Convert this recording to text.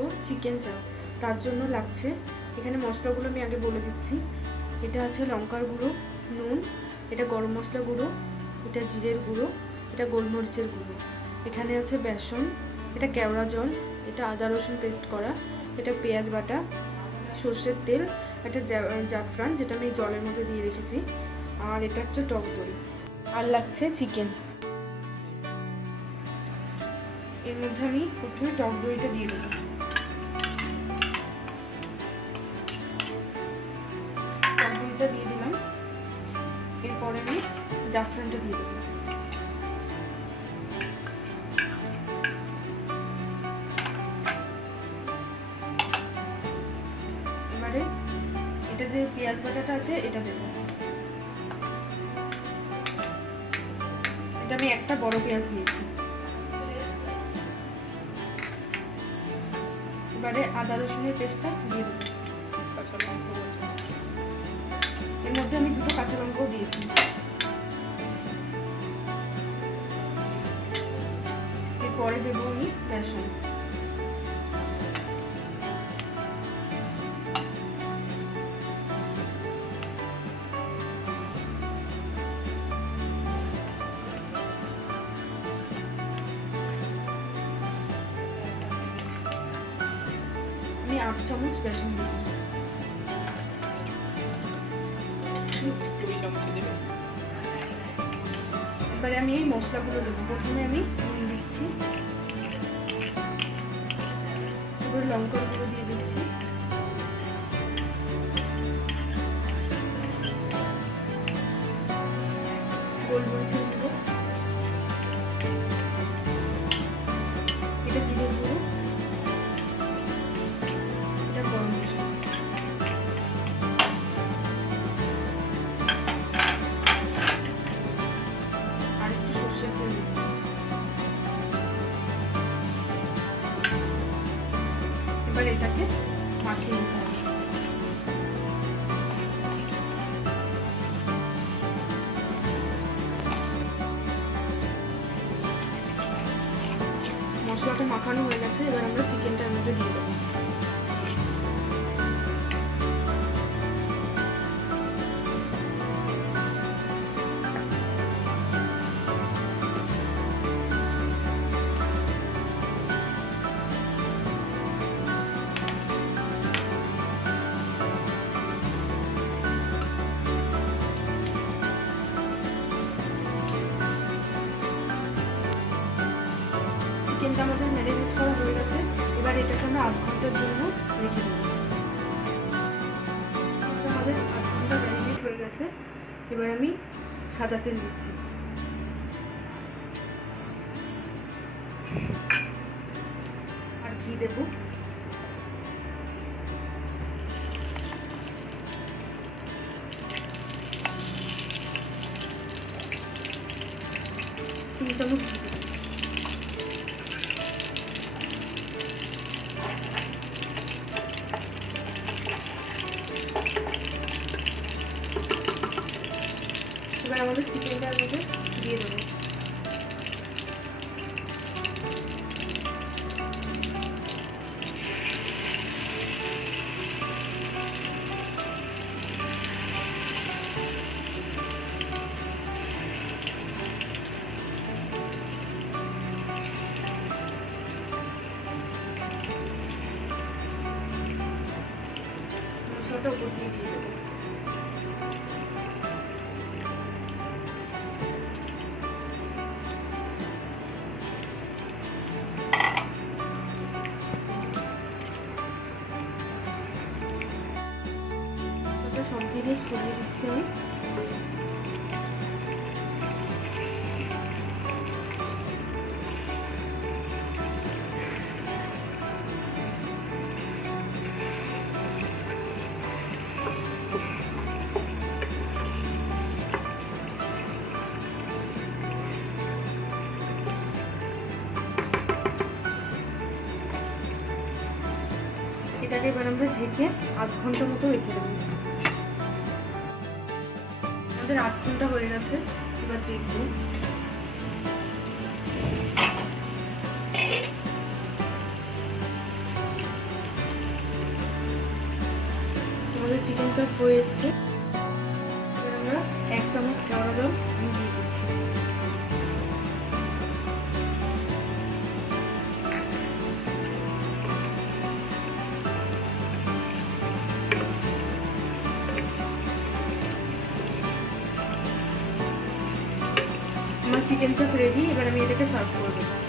করব চিকেন চাপ। তার জন্য লাগছে, এখানে মশলাগুলো আমি আগে বলে দিচ্ছি। এটা আছে লঙ্কার গুঁড়ো, নুন, এটা গরম মশলা গুঁড়ো, এটা জিরের গুঁড়ো, এটা গোলমরিচের গুঁড়ো, এখানে আছে বেসন, এটা কেওড়া জল, এটা আদা রসুন পেস্ট করা, এটা পেঁয়াজ বাটা, সর্ষের তেল, এটা জাফরান যেটা আমি জলের মধ্যে দিয়ে রেখেছি, আর এটা হচ্ছে টক দই, আর লাগছে চিকেন। এর মধ্যে আমি প্রথমে টক দইটা দিয়ে দেবো। টক দইটা দিয়ে দিলাম, এরপরে আমি জাফরানটা দিয়ে দেবো। এবারে এটা যে পেঁয়াজ বাটাটা আছে এটা দেবো। এটা আমি একটা বড় পেঁয়াজ নিয়েছি। এবারে আদা রসুনের পেস্টটা দিয়ে দেবো। এর মধ্যে আমি দুটো কাঁচা লঙ্কাও দিয়েছি। এরপরে দেবো আমি বেসন। আমি 8 চামচ বেসন দিই। এবারে আমি এই মশলাগুলো দেবো। প্রথমে আমি নুন দিচ্ছি, এবার লঙ্কার গুঁড়ো দিয়ে দিচ্ছি, গোলমরিচের গুঁড়ো, এটা জিরের গুঁড়ো, এটা গরম মশলা, আর একটু সর্ষের তেল দিচ্ছি। এবার এটাকে মাখিয়ে নিতে হবে। মশলাটা মাখানো হয়ে গেছে, এবার আমরা চিকেনটার মধ্যে দিয়ে দেবো। চিকেনটা আমাদের ম্যারিনেট করা হয়ে গেছে, এবার এটাকে আমরা 8 ঘন্টার জন্য রেখে দেবো। আমাদের 8 ঘন্টা ম্যারিনেট হয়ে গেছে, এবার আমি সাদা তেল দিচ্ছি। আর ঘি দেবো। তিন চামচ ঘি দেবো। এবার আমাদের চিকেনটার মধ্যে দিয়ে দেবো। মশলাটা উপর দিয়ে দিয়ে দেবো। সব দিকে সরিয়ে দিচ্ছি আমি। এটাকে এবার আমরা ঢেকে 8 ঘন্টা মতো রেখে দেবো। আমাদের 8 ঘন্টা হয়ে গেছে, এবার দেখবো। আমাদের চিকেন চাপ হয়ে এসছে। এবার আমরা 1 চামচ কেওড়া জল দিয়ে দিচ্ছি। আমার চিকেন চাপ রেডি। এবার আমি এটাকে সার্ভ করে দেবো।